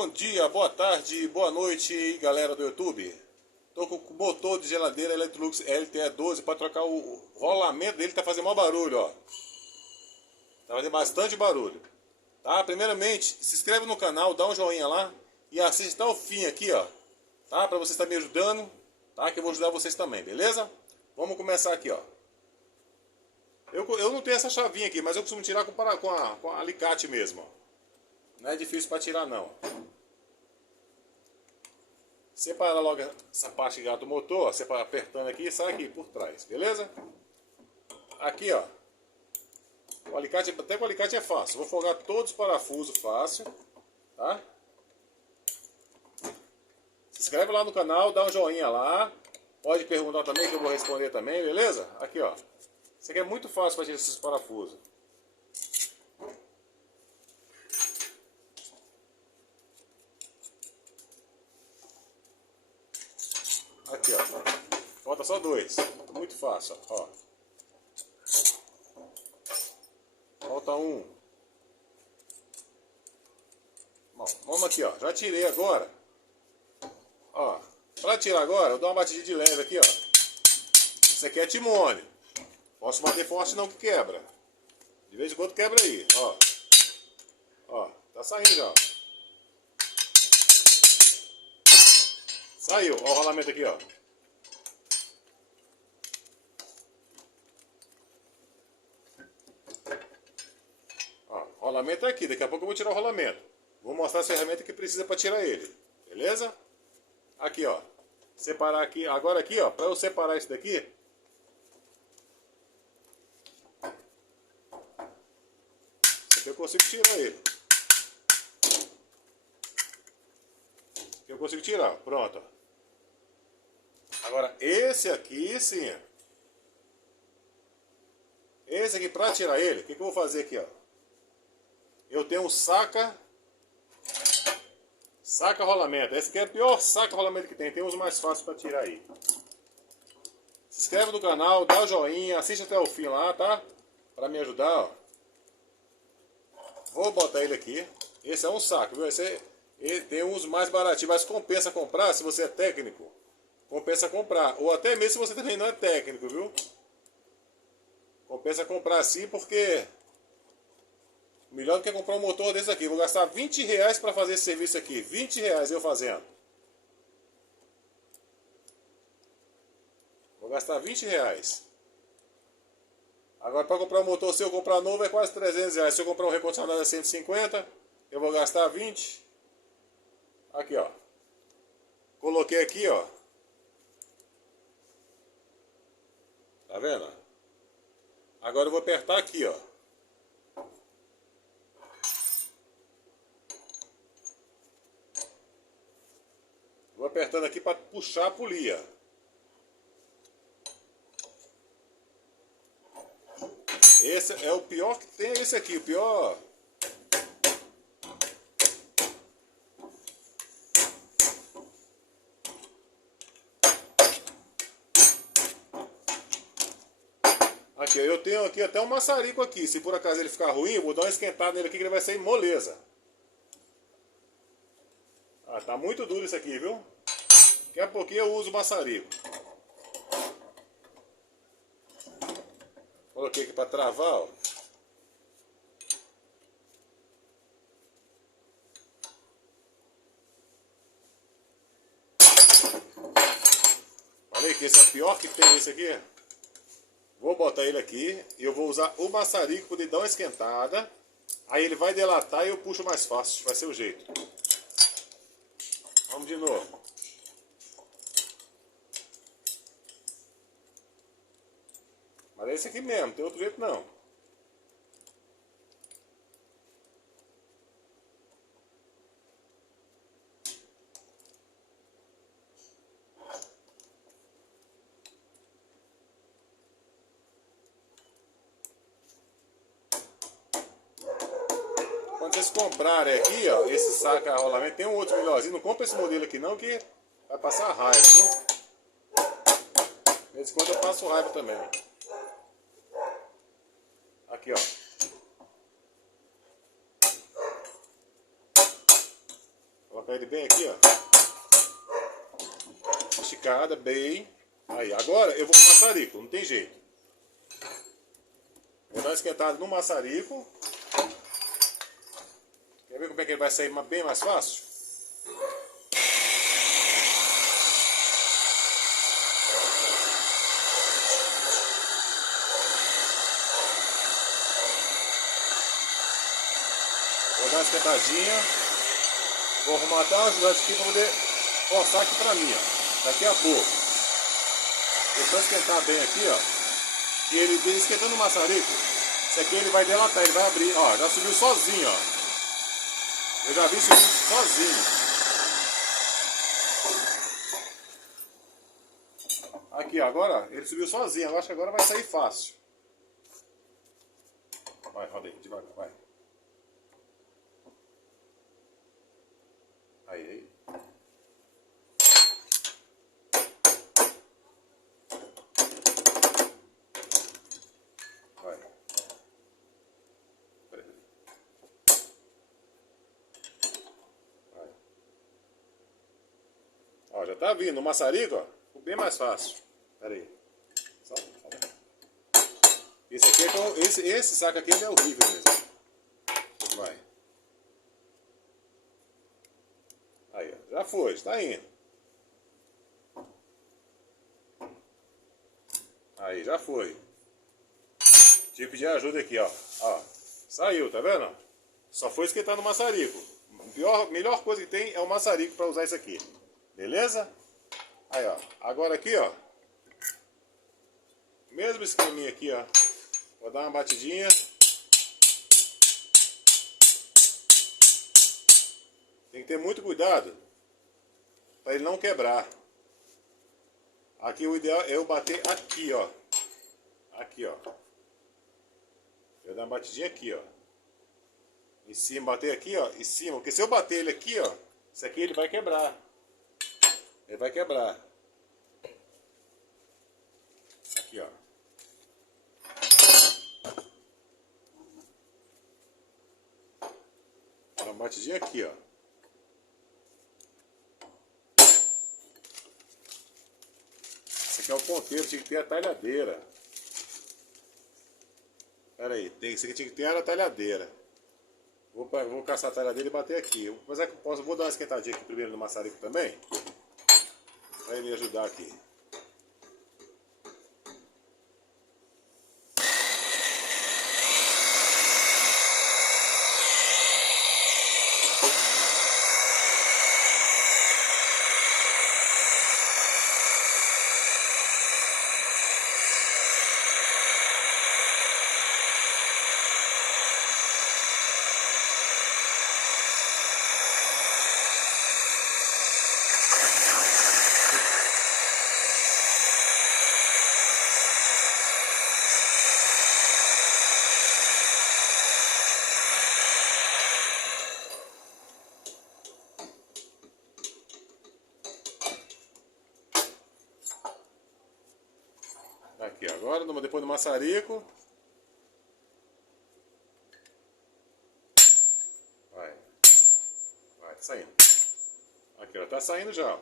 Bom dia, boa tarde, boa noite, galera do YouTube. Tô com o motor de geladeira Electrolux LTE12 para trocar o rolamento dele, tá fazendo maior barulho, ó. Tá fazendo bastante barulho. Tá? Primeiramente, se inscreve no canal, dá um joinha lá e assiste até o fim aqui, ó. Tá? Para você estar me ajudando, tá? Que eu vou ajudar vocês também, beleza? Vamos começar aqui, ó. Eu não tenho essa chavinha aqui, mas eu costumo tirar com alicate mesmo, ó. Não é difícil para tirar não. Separa logo essa parte do motor, separa apertando aqui e sai aqui por trás, beleza? Aqui, ó. O alicate, até com o alicate é fácil. Vou folgar todos os parafusos fácil, tá? Se inscreve lá no canal, dá um joinha lá. Pode perguntar também que eu vou responder também, beleza? Aqui, ó. Isso aqui é muito fácil para tirar esses parafusos. Aqui, ó. Falta só dois. Muito fácil, ó. Falta um. Bom, vamos aqui, ó. Já tirei agora. Ó. Pra tirar agora, eu dou uma batidinha de leve aqui, ó. Isso aqui é timônio. Posso bater forte não que quebra. De vez em quando quebra aí, ó. Ó, tá saindo já, ó. Saiu, ó o rolamento aqui, ó. Ó, o rolamento é aqui, daqui a pouco eu vou tirar o rolamento. Vou mostrar as ferramentas que precisa para tirar ele. Beleza? Aqui, ó. Separar aqui, agora aqui, ó, para eu separar isso daqui. Isso aqui eu consigo tirar ele. Isso aqui eu consigo tirar, pronto, ó. Agora, esse aqui, sim. Esse aqui, para tirar ele, o que eu vou fazer aqui, ó? Eu tenho um saca rolamento. Esse aqui é o pior saca rolamento que tem. Tem uns mais fáceis para tirar aí. Se inscreve no canal, dá o joinha, assiste até o fim lá, tá? Para me ajudar, ó. Vou botar ele aqui. Esse é um saco, viu? Ele tem uns mais baratinhos, mas compensa comprar se você é técnico. Compensa comprar. Ou até mesmo se você também não é técnico, viu? Compensa comprar sim, porque melhor do que comprar um motor desse aqui. Vou gastar 20 reais para fazer esse serviço aqui. 20 reais eu fazendo. Vou gastar 20 reais. Agora para comprar um motor, se eu comprar novo é quase 300 reais. Se eu comprar um recondicionado é 150, eu vou gastar 20. Aqui, ó. Coloquei aqui, ó. Tá vendo? Agora eu vou apertar aqui, ó. Vou apertando aqui para puxar a polia. Esse é o pior que tem, esse aqui, o pior. Aqui, eu tenho aqui até um maçarico aqui. Se por acaso ele ficar ruim, eu vou dar uma esquentada nele aqui que ele vai sair moleza. Ah, tá muito duro isso aqui, viu? Daqui a pouquinho eu uso o maçarico. Coloquei aqui para travar, ó. Falei que esse é o pior que tem esse aqui. Vou botar ele aqui e eu vou usar o maçarico para ele dar uma esquentada. Aí ele vai delatar e eu puxo mais fácil. Vai ser o jeito. Vamos de novo. Mas é esse aqui mesmo, tem outro jeito não. Quando vocês comprarem aqui, ó, esse saco a rolamento, tem um outro melhorzinho. Não compra esse modelo aqui não, que vai passar raiva, viu? De vez em quando eu passo raiva também. Aqui, ó. Colocar ele bem aqui, ó. Esticada, bem. Aí, agora eu vou pro maçarico, não tem jeito. Vou dar uma esquentada no maçarico. Quer ver como é que ele vai sair bem mais fácil? Vou dar uma esquentadinha. Vou arrumar até umas jogadas aqui para poder forçar aqui pra mim, ó. Daqui a pouco. Deixa eu esquentar bem aqui, ó. E ele esquentando o maçarico, isso aqui ele vai delatar, ele vai abrir, ó, já subiu sozinho, ó. Eu já vi subir sozinho. Aqui, ó, agora ele subiu sozinho, eu acho que agora vai sair fácil. Vai, roda aí, devagar, vai. Aí. Vai. Vai. Ó, já tá vindo o maçarico, ó. Ficou bem mais fácil. Pera aí. Só. Esse aqui é que esse saco aqui ele é horrível mesmo. Vai. Aí, ó. Já foi, está indo. Aí, já foi. Tive que pedir ajuda aqui, ó. Ó. Saiu, tá vendo? Só foi esquentando o maçarico. A melhor coisa que tem é o maçarico para usar isso aqui. Beleza? Aí, ó. Agora aqui, ó. Mesmo esqueminha aqui, ó. Vou dar uma batidinha. Tem que ter muito cuidado para ele não quebrar. Aqui o ideal é eu bater aqui, ó. Aqui, ó. Eu dar uma batidinha aqui, ó. Em cima, bater aqui, ó. Em cima. Porque se eu bater ele aqui, ó. Isso aqui ele vai quebrar. Ele vai quebrar. Aqui, ó. Dá uma batidinha aqui, ó. Esse aqui é o ponteiro, tinha que ter a talhadeira. Pera aí, esse aqui tinha que ter a talhadeira. Vou caçar a talhadeira e bater aqui. Mas é que eu posso, vou dar uma esquentadinha aqui primeiro no maçarico também. Pra ele ajudar aqui. Aqui, agora, depois do maçarico. Vai. Vai, tá saindo. Aqui, ó, tá saindo já, ó.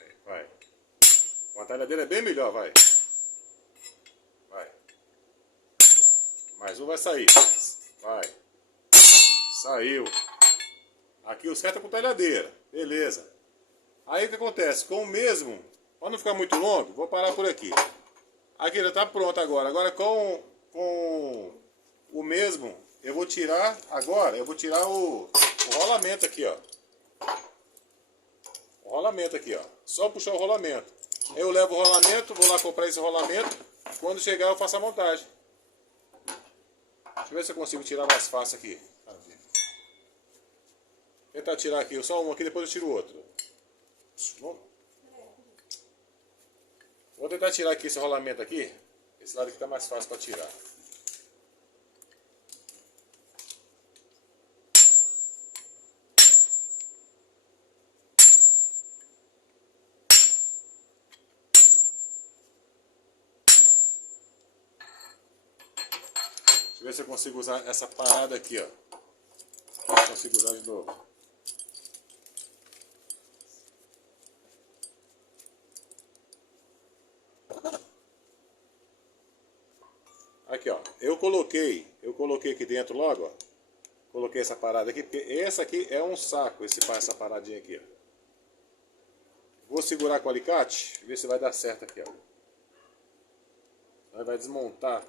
Aí, vai. Com a talhadeira é bem melhor, vai. Vai. Mais um vai sair. Vai. Saiu. Aqui o certo é com talhadeira. Beleza. Aí o que acontece? Com o mesmo, para não ficar muito longo, vou parar por aqui. Aqui já está pronto agora. Agora com o mesmo, eu vou tirar agora, eu vou tirar o rolamento aqui, ó. O rolamento aqui, ó. Só puxar o rolamento. Eu levo o rolamento, vou lá comprar esse rolamento. Quando chegar eu faço a montagem. Deixa eu ver se eu consigo tirar mais fácil aqui. Vou tentar tirar aqui, só um aqui, depois eu tiro o outro. Vou tentar tirar aqui esse rolamento aqui. Esse lado aqui tá mais fácil para tirar. Deixa eu ver se eu consigo usar essa parada aqui, ó. Vou segurar de novo. Aqui, ó. Eu coloquei aqui dentro logo, ó. Coloquei essa parada aqui, porque essa aqui é um saco, essa paradinha aqui, ó. Vou segurar com o alicate, ver se vai dar certo aqui, ó. Aí vai desmontar.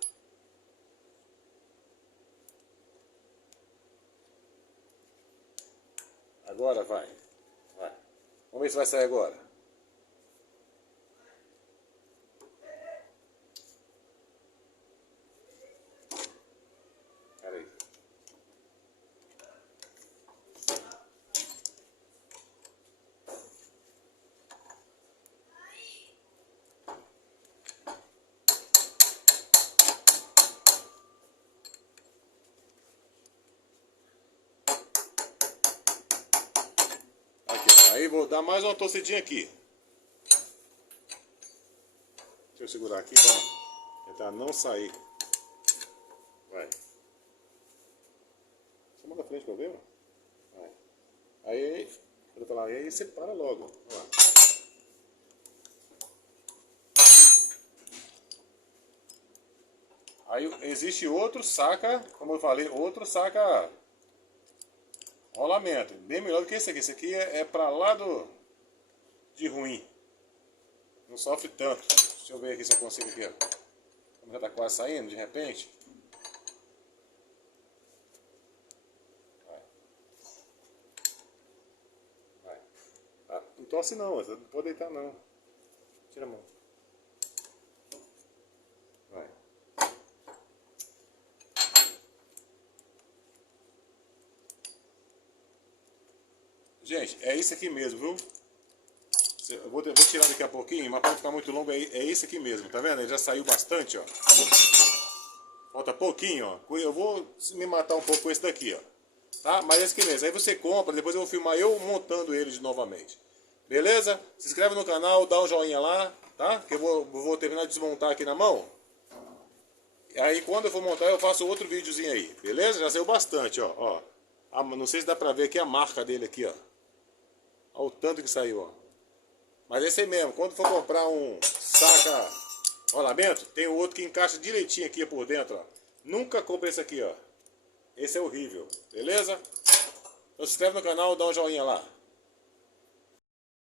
Agora vai. Vai. Vamos ver se vai sair agora. Pera aí. Aí vou dar mais uma torcidinha aqui. Deixa eu segurar aqui para tentar não sair. Vai. Só manda frente pra eu ver, ó. Vai. Aí você para logo. Vamos lá. Aí existe outro saca, como eu falei, outro saca rolamento, bem melhor do que esse aqui. Esse aqui é pra lá de ruim. Não sofre tanto. Deixa eu ver aqui se eu consigo aqui, ó. Como já tá quase saindo, de repente. Vai. Vai. Ah, não torce não, não pode deitar não. Tira a mão. Vai. Gente, é isso aqui mesmo, viu? Eu vou tirar daqui a pouquinho, mas para não ficar muito longo, é isso aqui mesmo, tá vendo? Ele já saiu bastante, ó. Falta pouquinho, ó. Eu vou me matar um pouco com esse daqui, ó. Tá? Mas é esse aqui mesmo. Aí você compra, depois eu vou filmar eu montando ele novamente. Beleza? Se inscreve no canal, dá um joinha lá, tá? Que eu vou terminar de desmontar aqui na mão. Aí quando eu for montar, eu faço outro videozinho aí. Beleza? Já saiu bastante, ó. Não sei se dá pra ver aqui a marca dele aqui, ó. Olha o tanto que saiu, ó. Mas esse aí mesmo, quando for comprar um saca rolamento, tem o outro que encaixa direitinho aqui por dentro, ó. Nunca compre esse aqui, ó. Esse é horrível, beleza? Então se inscreve no canal, dá um joinha lá.